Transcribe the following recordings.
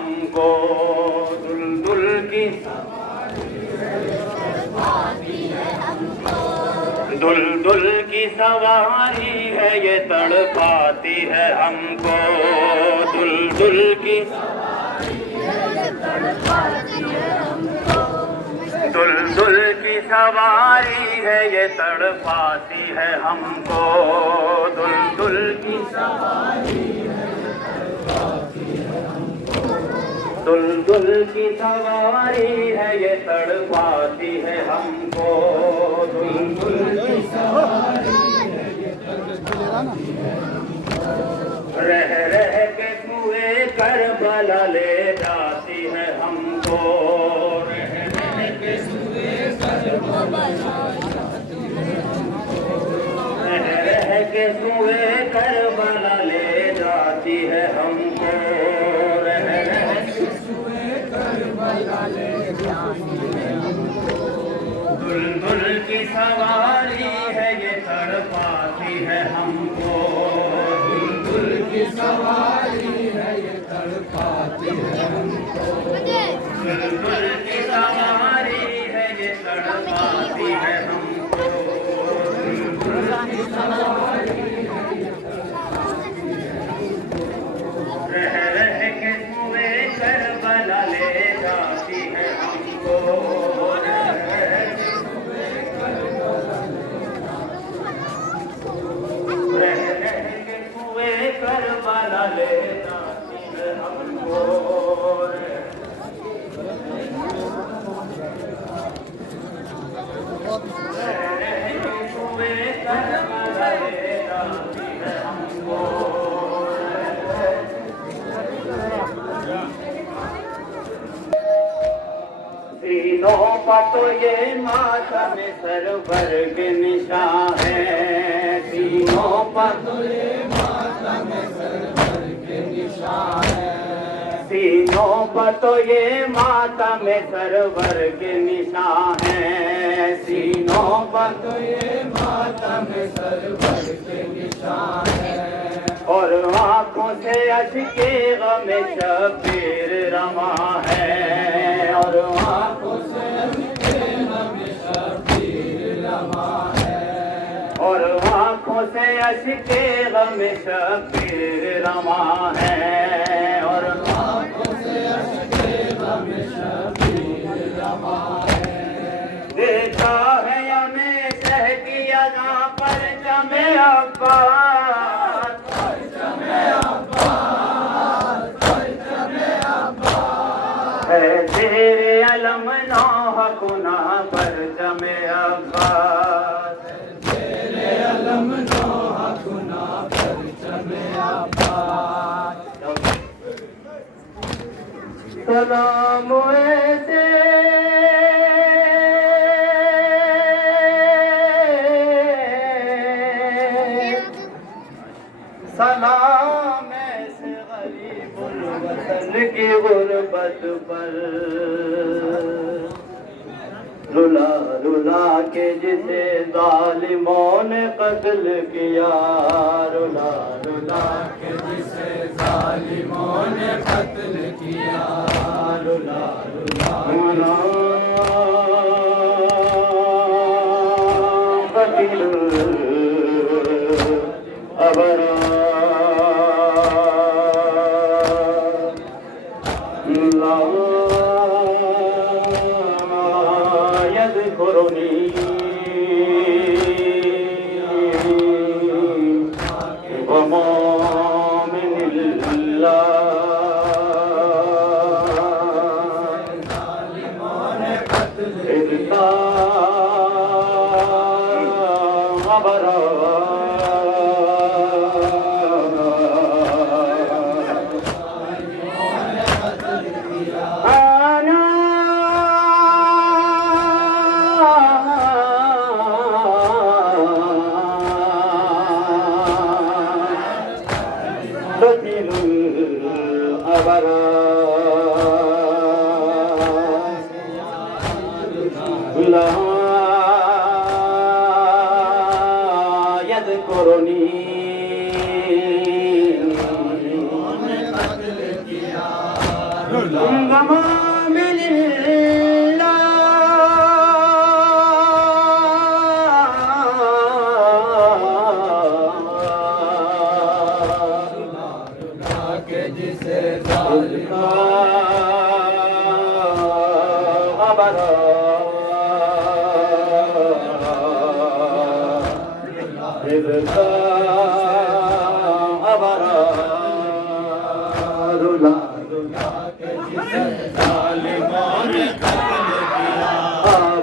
हमको, दुल्दुल की दुल्दुल की सवारी है ये तड़पाती है हमको, दुल्दुल की दुल्दुल की सवारी है ये तड़पाती है हमको, दुल्दुल की सवारी दुल्दुल की सवारी है ये तड़पाती है हमको, दुल्दुल की सवारी है ये तड़पाती है हमको। रह रह के कुएं करबला ले जाती है हमको, रह रह के कुएं करबला रह रह के कुएं करबला ले जाती है हमको, रह रह के कुएं करबला ले जाती है हमको। दुल्दुल की सवारी है ये तड़पाती है हमको, दुल्दुल की सवारी है ये तड़पाती है हमको, दुल्दुल की सवारी है ये तड़पाती है हमको, दुल्दुल की सवारी है ये तड़पाती है हमको। रह रह के कुएं करबला ले जाती है हमको, रह रह के कुएं करबला ले जाती है हमको, रह रह के कुएं करबला ले जाती है हमको। सीनों पर तो ये मातम सरवर के निशान है, सीनों पर तो ये मातम सरवर के निशान है, सीनों पर तो ये मातम सरवर के निशान है, सीनों पर तो ये मातम सरवर के निशान है। और आँखों से अश्के गम शबीर रमा है, और आँखों से अश्के गम शबीर रमा है, और आँखों से अश्के गम शबीर रमा है, और आँखों से अश्के गम शबीर रमा है। देखा है हमें शह किया जहाँ पर जमे अब्बास, है तेरे अलम नौह खुना पर जमे अब्बास, तेरे अलम नौह खुना पर जमे अब्बास। सलाम ऐसे सलाम ऐसे गरीबुल वतन की गुर्बत पर, रुला रुला के जिसे जालिमों ने कत्ल किया, रुला रुला के जिसे जालिमों ने कत्ल किया, रुला रुला अबरा यज़कुरुनी वमुमिनिल्लाह, इज़्ता अबरा यज़कुरुनी तमाम लिल्लाह के जिसे जालिम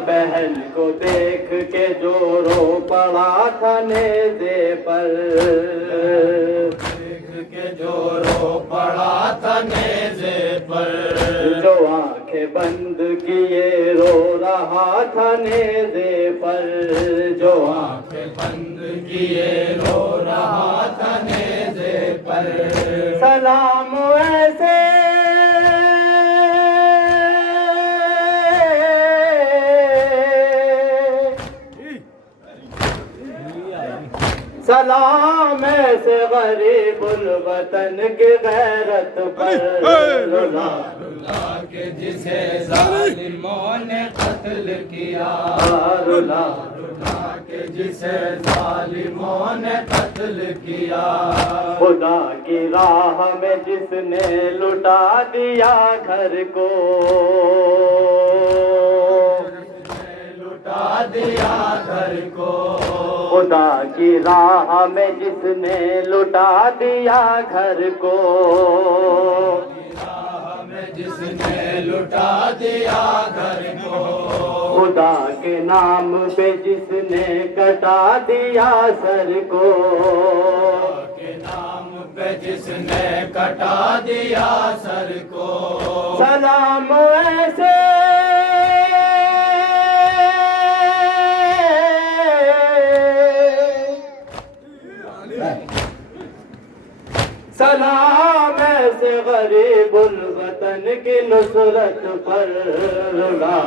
बहन को देख के जो रो पड़ा था नेज़े पर, देख के जो रो पड़ा था नेज़े पर, जो आंखें बंद किए रो रहा था नेज़े पर, जो आंखें बंद किए रो रहा था नेज़े पर। सलाम ऐसे सलाम ऐसे गरीबुल वतन के गैरत पर, रुला के जिसे जालिमों ने कत्ल किया, रुला के जिसे जालिमों ने कत्ल किया। खुदा की राह में जिसने लुटा दिया घर को, लुटा दिया घर को, खुदा की राह में जिसने लुटा दिया घर को, हमें जिसने लुटा दिया घर को, खुदा के नाम पे जिसने कटा दिया सर को, के नाम पे जिसने कटा दिया सर को। सलाम ऐसे सलाम ऐसे गरीबुल वतन की नुसरत पर, रुला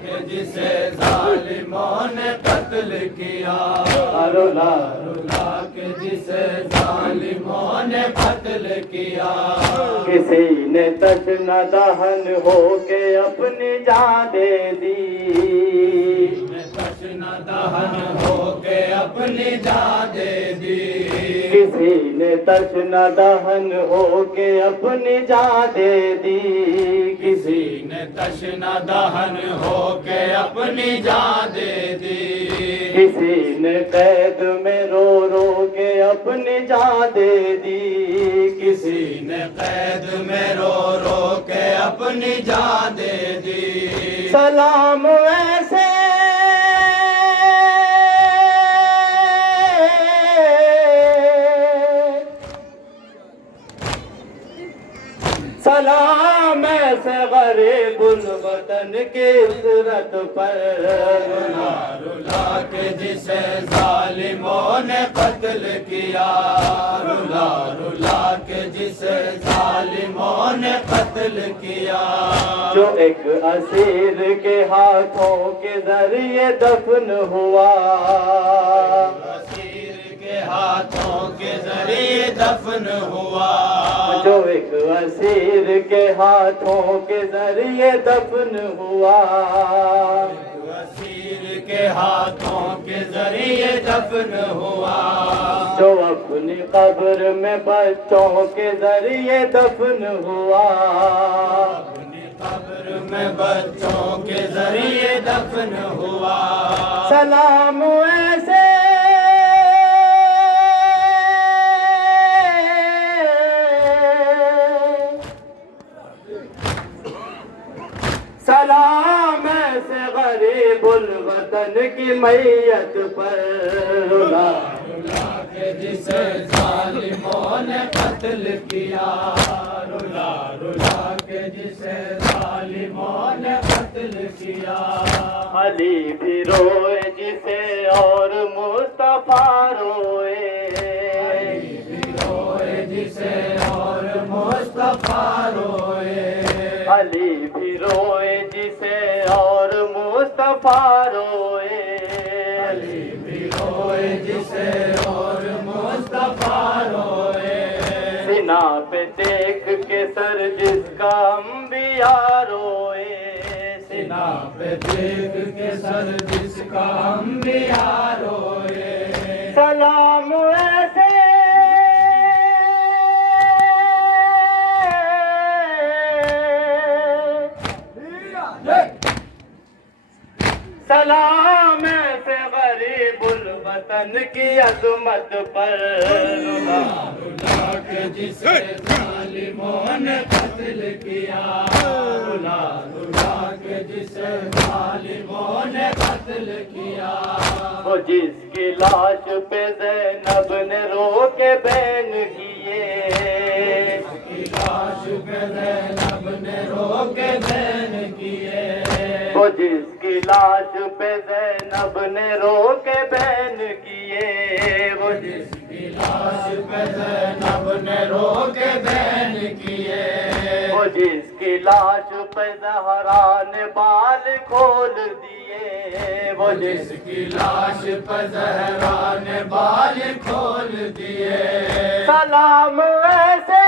के जिसे जालिमों ने कत्ल किया, रुला के जिसे जालिमों ने कत्ल किया। किसी ने तश्न दहन हो के अपनी जान दे दी, तश्न दहन हो के अपनी जान दे दी, किसी ने तश्न दहन हो के अपनी जान दे दी, किसी ने तश्न दहन हो के अपनी जान दे दी, किसी ने कैद में रो रो के अपनी जान दे दी, किसी ने कैद में रो रो के अपनी जान दे दी। सलाम ऐसे सलाम ऐसे गरीबुल वतन की इज़्ज़त पर, रुला के जिसे जालिमों ने कत्ल किया, रुला के जिसे जालिमों ने कत्ल किया। जो एक असीर के हाथों के जरिए दफन हुआ, असीर के हाथों के जरिए दफन हुआ, जो एक असीर के हाथों के जरिए दफन हुआ, असीर के हाथों के जरिए दफन हुआ, जो अपनी कब्र में बच्चों के जरिए दफन हुआ, अपनी कब्र में बच्चों के जरिए दफन हुआ। सलाम ऐसे सलाम ऐसे गरीबुल वतन की मैयत पर, रुला के जिसे जालिमों ने कत्ल किया, रुला के जिसे जालिमों ने कत्ल किया। अली भी रोए जिसे और मुस्तफा रोए, रोए जिसे और मुस्तफा रोए, अली भी रोए जिसे और मुस्तफा रोए, अली भी रोए जिसे और मुस्तफा रोए। सीना पे देख के सर जिसका अंबिया अंबिया रोए, सीना पे देख के सर जिसका अंबिया रोए, सलाम ऐसे सलाम ऐसे गरीबुल वतन की अजमत पर, रुला रुला के जिसे जालिमों ने कत्ल किया, रुला रुला के जिसे जालिमों ने कत्ल किया, वो जिसकी लाश पे ज़ैनब ने रो के बैन किए, की लाश पे ज़ैनब ने रो के बैन किए, वो जिसकी लाश पे ज़ैनब ने रो के बैन किए, वो जिसकी लाश पे ज़ैनब ने रो के बैन किए, वो जिसकी लाश पे ज़हरा ने बाल खोल दिए, वो जिसकी लाश पे ज़हरा ने बाल खोल दिए, सलाम ऐसे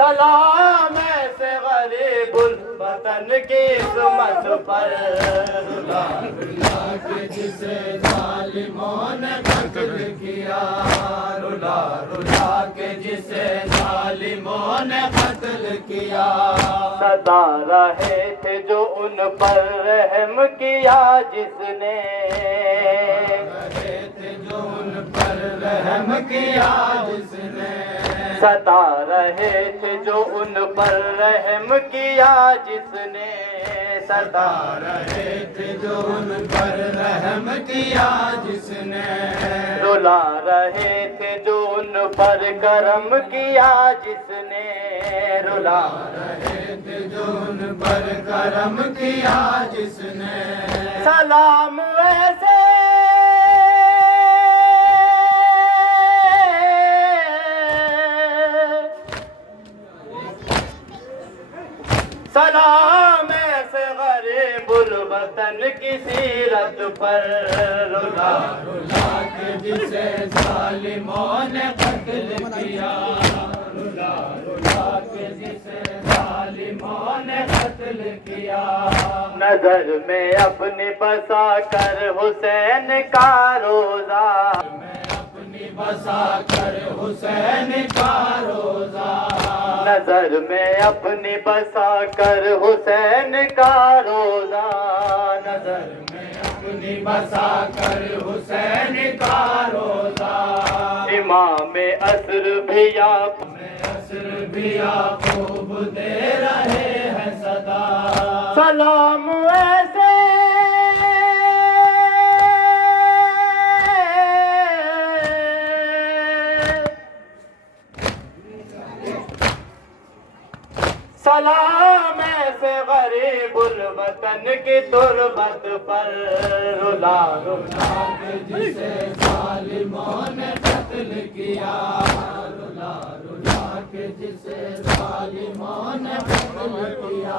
सलाम ऐसे गरीबुल वतन की इस्मत पर, रुला रुला के जिसे जालिमों ने कत्ल किया, रुला रुला के जिसे जालिमों ने कत्ल किया, सदा रहे थे जो उन पर रहम किया जिसने, रहे थे जो उन पर रहम किया जिसने, सता रहे थे जो उन पर रहम किया जिसने, सता रहे थे जो उन पर रहम किया जिसने, रुला रहे थे जो उन पर करम किया जिसने, रुला रहे थे जो उन पर करम किया जिसने, सलाम ऐसे सलाम ऐसे गरीबुल वतन की सीरत पर, रुला रुला के जिसे जालिमों ने कत्ल किया, रुला रुला के जिसे जालिमों ने कत्ल किया, नजर में अपनी बसा कर हुसैन का रोजा, मैं अपनी बसा कर हुसैन का रोजा, नजर में अपनी बसा कर हुसैन का रोजा, नजर मैं अपनी बसा कर हुसैन का रोजा, इमाम असर भी आप मैं असर भी याकूब दे रहे हैं सदा, सलाम ऐसे सलाम ऐसे गरीबुल वतन की तुरबत पर, रुला रुला के जिसे जालिमों ने कत्ल किया, रुला रुला के जिसे जालिमों ने कत्ल किया।